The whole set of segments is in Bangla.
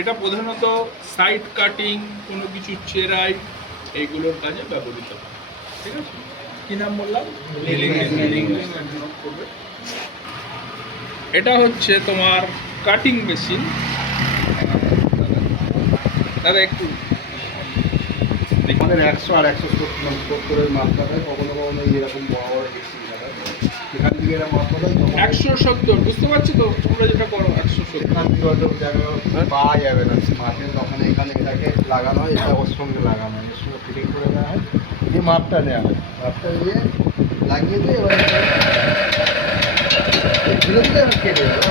এটা প্রধানত সাইড কাটিং, কোনো কিছু চেরাই, এইগুলোর কাজে ব্যবহৃত হয়। ঠিক আছে, কি নাম বললাম? এটা হচ্ছে তোমার কাটিং মেশিন। দাদা একটু আমাদের 100 আর 170 মাত্রা হয়, কখনো কখনো এরকম বড় বড় দেখছি এখান থেকে এরা মাত্রা হয় 170, বুঝতে পারছো তো তোমরা যেটা করো 170। এখান থেকে হয়তো পাওয়া যাবে না মাঠের, তখন এখানে এটাকে লাগানো হয়, এটা ওর সঙ্গে লাগানো হয়, এর সঙ্গে ফিটিং করে দেওয়া হয়, দিয়ে মাপটা নেওয়া হয়, মাপটা নিয়ে লাগিয়ে দিয়ে এবার ধীরে ধীরে এবার কেটে দেবো,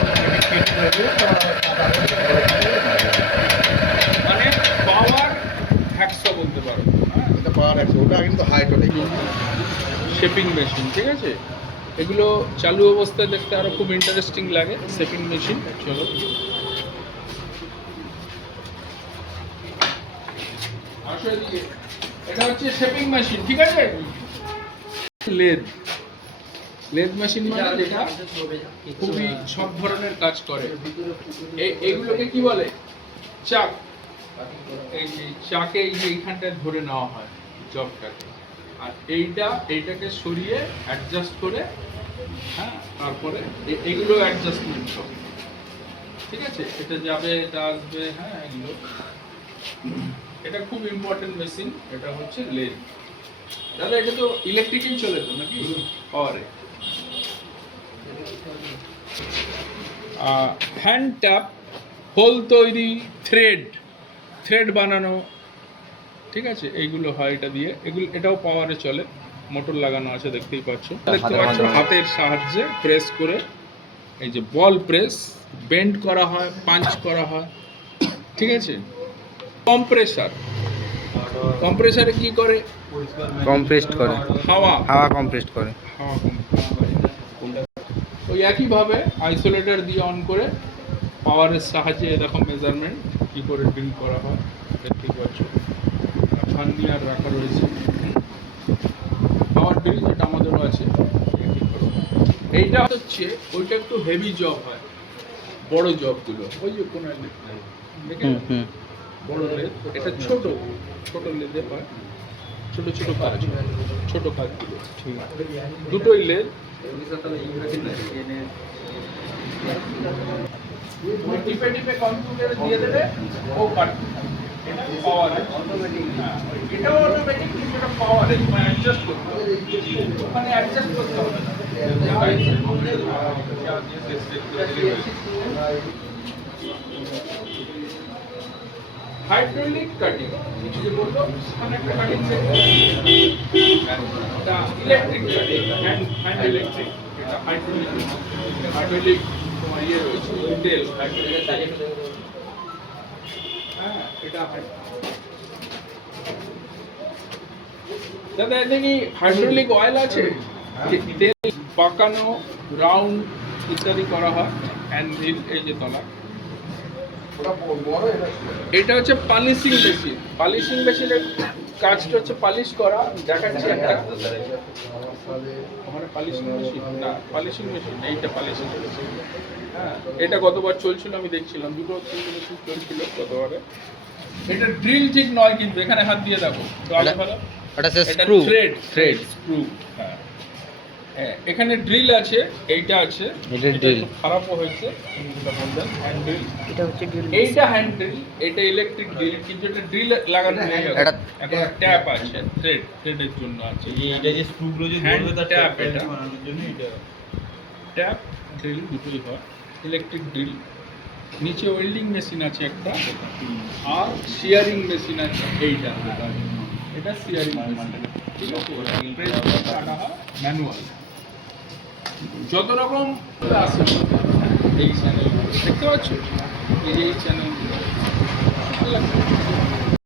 কেটে দিয়ে মানে পাওয়ার 100 বলতে পারো। এটা পাওয়ার 100, ওটা কিন্তু হাইট অনেক। শেপিং মেশিন, ঠিক আছে, এগুলো চালু অবস্থায় দেখতে আরো খুব ইন্টারেস্টিং লাগে। শেপিং মেশিন, চলো আসো এদিকে। এটা হচ্ছে শেপিং মেশিন, ঠিক আছে। লেদ মেশিন মানে যেটা খুবই সব ধরনের কাজ করে। এইগুলোকে কি বলে? চাক। এই যে চাকে এই যে এইখানটায় ধরে নেওয়া হয় জবটাকে, আর এইটাকে সরিয়ে অ্যাডজাস্ট করে, হ্যাঁ, তারপরে এইগুলো অ্যাডজাস্টমেন্ট হবে। ঠিক আছে, এটা যাবে, এটা আসবে, হ্যাঁ, এগুলো। এটা খুব ইম্পর্টেন্ট মেশিন। এটা হচ্ছে লেদ। দাদা এটা তো ইলেকট্রিকই চলে তো নাকি পাওয়ারে? হ্যান্ড ট্যাপ, হোল তৈরি, থ্রেড বানানো, ঠিক আছে, এইগুলো হয় এটা দিয়ে। এটাও পাওয়ারে চলে, মোটর লাগানো আছে, দেখতেই পাচ্ছ। হাতের সাহায্যে প্রেস করে, এই যে বল প্রেস, বেন্ড করা হয়, পাঞ্চ করা হয়, ঠিক আছে। কম্প্রেসারে কি করে? কম্প্রেসড করে, হাওয়া কম্প্রেসড করে। ওই একইভাবে আইসোলেটর দিয়ে অন করে পাওয়ারের সাহায্যে এরকম মেজারমেন্ট কি করে ড্রিল করা হয় দেখতেই পাচ্ছ। ভার্নিয়ার রাখা রয়েছে, পাওয়ার ড্রিল, যেটা আমাদেরও আছে। এইটা হচ্ছে ওইটা একটু হেভি জব হয়, বড় জবগুলো, ওই যে কোনো দেখে বড় লেদ। এটা ছোট লেদে হয়, ছোট কাজগুলো। দুটোই লেদ। টিপে কম্পিউটারে দিয়ে দেবে, ও কাটবে। এটা পাওয়ার, এটাও অটোমেটিক, কিন্তু এটা পাওয়ারে অ্যাডজাস্ট করতে হবে, ওখানে অ্যাডজাস্ট করতে হবে না। হাইড্রোলিক কাটিং, কিছু যে বললো, ওখানে একটা কাটিং সেক্টর, এটা ইলেকট্রিক কাটিং, হ্যান্ড ইলেকট্রিক। এটা হাইড্রোলিক তোমার ইয়ে রয়েছে, তেল, হ্যাঁ, এটা দাদা এদিকে হাইড্রোলিক অয়েল আছে, তেল পাকানো, রাউন্ড ইত্যাদি করা হয়। হ্যান্ডেল, এই যে তলা, এটা হচ্ছে পলিশিং মেশিনের কাজটা হচ্ছে পালিশ করা। দেখাচ্ছি একটা, ওখানে পলিশিং মেশিন, এইটা পলিশিং মেশিন। হ্যাঁ, এটা গতবার চলছিল, আমি দেখছিলাম 2-3 মেশিন চলছিল গতবারে। এটা ড্রিল ঠিক নয়, কিন্তু এখানে হাত দিয়ে দেখো তো আগে ভালো। এটা স্ক্রু, হ্যাঁ, এখানে ড্রিল আছে, এইটা আছে, এটা ড্রিল খারাপও হয়েছে, যেটা বললেন হ্যান্ড ড্রিল, এটা হচ্ছে ড্রিল, এইটা হ্যান্ড ড্রিল, এটা ইলেকট্রিক ড্রিল, কিন্তু এটা ড্রিল লাগানো নেই। এখন ট্যাপ আছে, থ্রেডের জন্য আছে। এটা যে স্ক্রুগুলো যে ধরবে, তার ট্যাপ, এটা বানানোর জন্য এটা ট্যাপ ড্রিল দুটোই হয়, ইলেকট্রিক ড্রিল। নিচে ওয়েল্ডিং মেশিন আছে একটা, আর শিয়ারিং মেশিন আছে, এইটা, এটা শিয়ারিং মেশিন, ঠিক আছে। প্রেস করে কাটা হয়, ম্যানুয়াল। যত রকম আছে এই চ্যানেল দেখতে পাচ্ছ, এই চ্যানেল ভালো লাগছে।